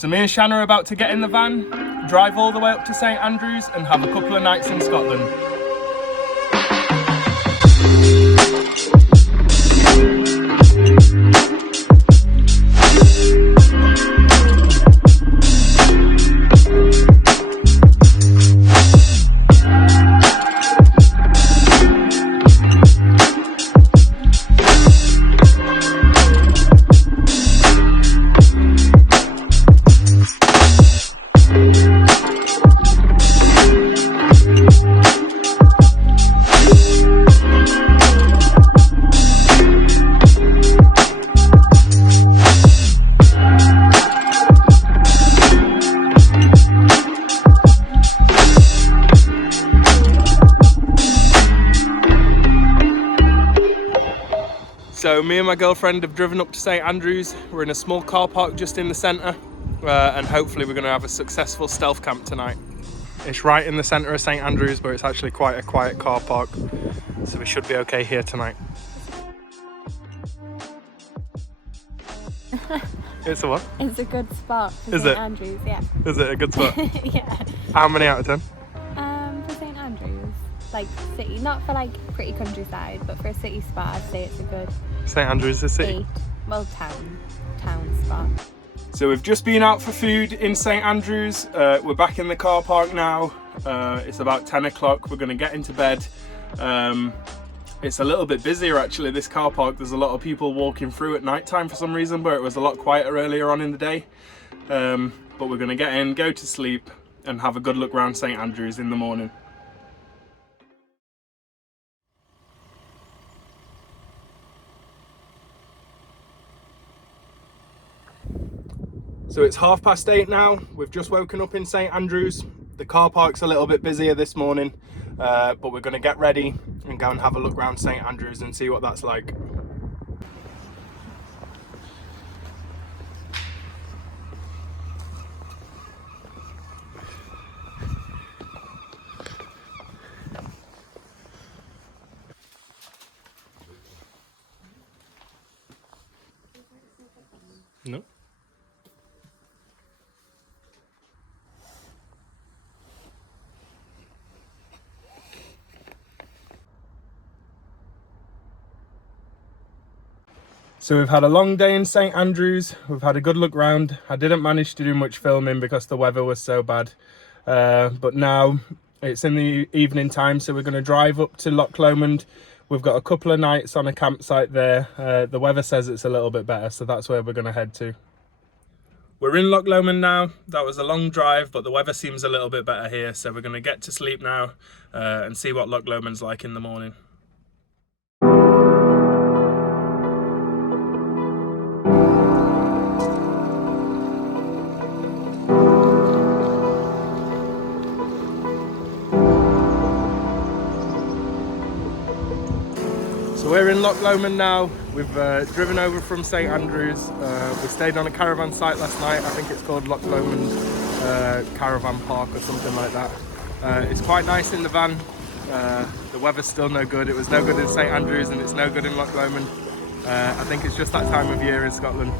So me and Shanna are about to get in the van, drive all the way up to St Andrews and have a couple of nights in Scotland. So me and my girlfriend have driven up to St Andrews. We're in a small car park just in the centre and hopefully we're going to have a successful stealth camp tonight. It's right in the centre of St Andrews, but it's actually quite a quiet car park, so we should be okay here tonight. It's a what? It's a good spot for Is St it? Andrews, yeah. Is it a good spot? Yeah. How many out of 10? For St Andrews, like city, not for like pretty countryside, but for a city spot, I'd say it's a good St Andrews is a city? 8. Well, town spot. So we've just been out for food in St Andrews. We're back in the car park now. It's about 10 o'clock. We're going to get into bed. It's a little bit busier actually, this car park. There's a lot of people walking through at night time for some reason, but it was a lot quieter earlier on in the day. But we're going to get in, go to sleep and have a good look around St Andrews in the morning. So it's 8:30 now. We've just woken up in St Andrews. The car park's a little bit busier this morning, but we're going to get ready and go and have a look around St Andrews and see what that's like. No. So we've had a long day in St Andrews. We've had a good look round. I didn't manage to do much filming because the weather was so bad. But now it's in the evening time, so we're going to drive up to Loch Lomond. We've got a couple of nights on a campsite there. The weather says it's a little bit better, so that's where we're going to head to. We're in Loch Lomond now. That was a long drive, but the weather seems a little bit better here, so we're going to get to sleep now and see what Loch Lomond's like in the morning. So we're in Loch Lomond now. We've driven over from St Andrews. We stayed on a caravan site last night. I think it's called Loch Lomond Caravan Park or something like that. It's quite nice in the van. The weather's still no good. It was no good in St Andrews and it's no good in Loch Lomond. I think it's just that time of year in Scotland.